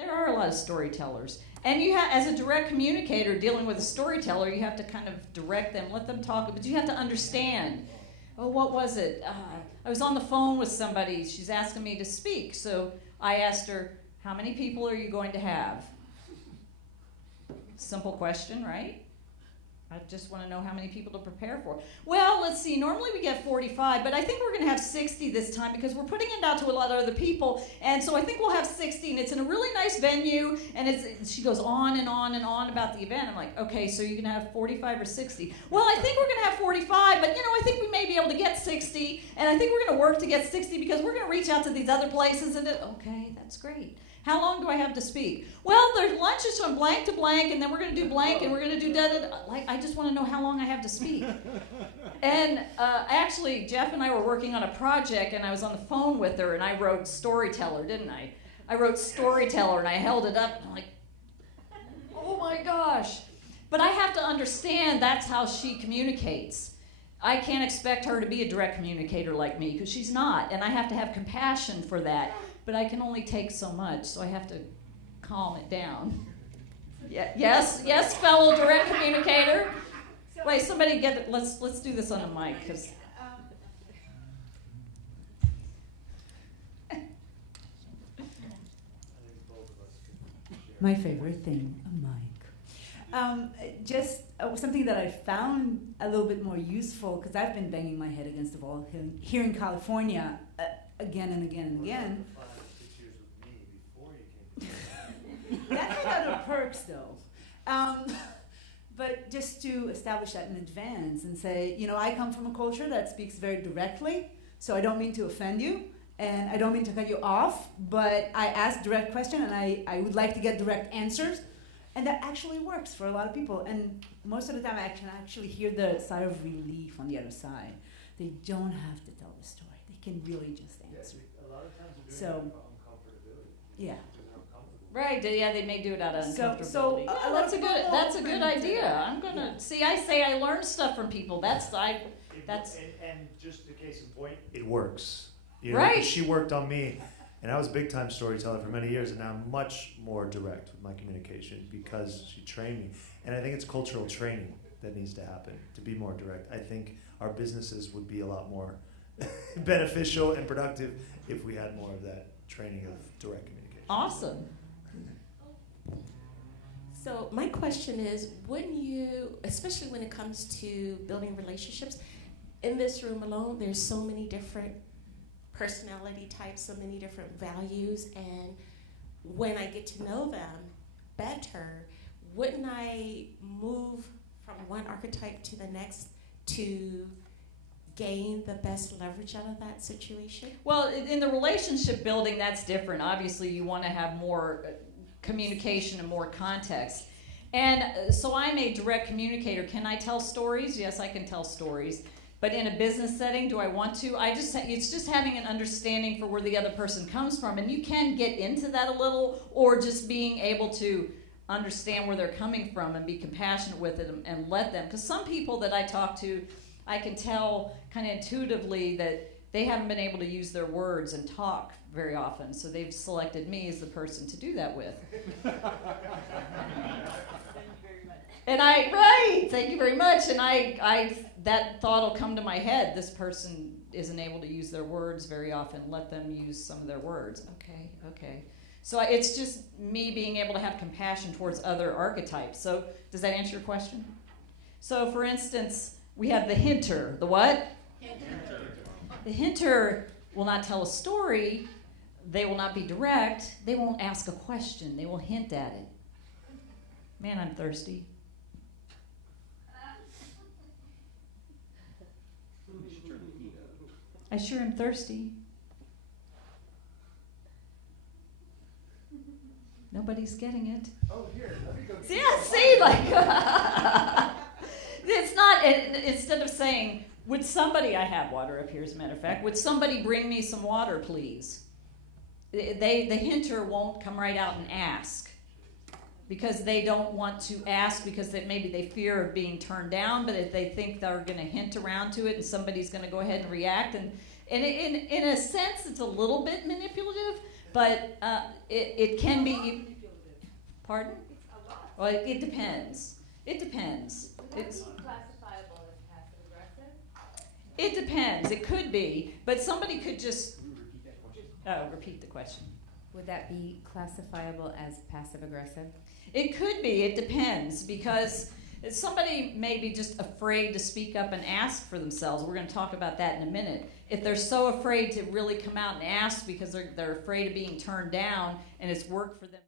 There are a lot of storytellers. And you have, as a direct communicator dealing with a storyteller, you have to kind of direct them, let them talk, but you have to understand. Oh, what was it? I was on the phone with somebody. She's asking me to speak. So I asked her, how many people are you going to have? Simple question, right? I just want to know how many people to prepare for. Well, let's see. Normally we get 45, but I think we're going to have 60 this time because we're putting it out to a lot of other people. And so I think we'll have 60, and it's in a really nice venue. And she goes on and on and on about the event. I'm like, okay, so you're going to have 45 or 60. Well, I think we're going to have 45, but, I think we may be able to get 60. And I think we're going to work to get 60 because we're going to reach out to these other places. And okay, that's great. How long do I have to speak? Well, there's lunch is from blank to blank, and then we're going to do blank, and we're going to do da-da-da. Like, I just want to know how long I have to speak. And actually, Jeff and I were working on a project, and I was on the phone with her, and I wrote storyteller, didn't I? I wrote storyteller, and I held it up, and I'm like, oh my gosh. But I have to understand that's how she communicates. I can't expect her to be a direct communicator like me, because she's not, and I have to have compassion for that. But I can only take so much, so I have to calm it down. Yeah, yes, fellow direct communicator. Wait, somebody get it. Let's do this on the mic, because. My favorite thing, a mic. Just something that I found a little bit more useful, because I've been banging my head against the wall here in California again and again and again. That had other perks, though. But just to establish that in advance and say, I come from a culture that speaks very directly, so I don't mean to offend you, and I don't mean to cut you off, but I ask direct questions, and I would like to get direct answers, and that actually works for a lot of people. And most of the time, I can actually hear the sigh of relief on the other side. They don't have to tell the story. They can really just answer. Yeah, a lot of times we're doing it for uncomfortability. Yeah. Right, yeah, they may do it out of uncomfortability. So that's a good idea. I'm gonna see. I say I learn stuff from people. And just a case in point, it works. Right. 'Cause she worked on me, and I was a big time storyteller for many years, and now I'm much more direct with my communication because she trained me. And I think it's cultural training that needs to happen to be more direct. I think our businesses would be a lot more beneficial and productive if we had more of that training of direct communication. Awesome. So my question is, wouldn't you, especially when it comes to building relationships, in this room alone, there's so many different personality types, so many different values, and when I get to know them better, wouldn't I move from one archetype to the next to gain the best leverage out of that situation? Well, in the relationship building, that's different. Obviously, you want to have more communication and more context. And so I'm a direct communicator. Can I tell stories? Yes, I can tell stories. But in a business setting, do I want to? It's just having an understanding for where the other person comes from. And you can get into that a little, or just being able to understand where they're coming from and be compassionate with it and let them. Because some people that I talk to, I can tell kind of intuitively that they haven't been able to use their words and talk very often, so they've selected me as the person to do that with. Thank you very much. And that thought will come to my head. This person isn't able to use their words very often. Let them use some of their words. Okay. So it's just me being able to have compassion towards other archetypes. So does that answer your question? So for instance, we have the hinter. The what? Hinter. The hinter will not tell a story. They will not be direct. They won't ask a question. They will hint at it. Man, I'm thirsty. I sure am thirsty. Nobody's getting it. Oh, here, let me go. Yeah, see, like, it's not, instead of saying, would somebody, I have water up here as a matter of fact, would somebody bring me some water, please? The hinter won't come right out and ask because they don't want to ask because maybe they fear of being turned down, but if they think they're going to hint around to it and somebody's going to go ahead and react, and in a sense it's a little bit manipulative, But it can be. Pardon? Well, it depends. It depends. It's classifiable as passive aggressive? It depends. It could be, but somebody could just. Repeat the question. Would that be classifiable as passive aggressive? It could be. It depends, because somebody may be just afraid to speak up and ask for themselves. We're going to talk about that in a minute. If they're so afraid to really come out and ask because they're afraid of being turned down and it's work for them.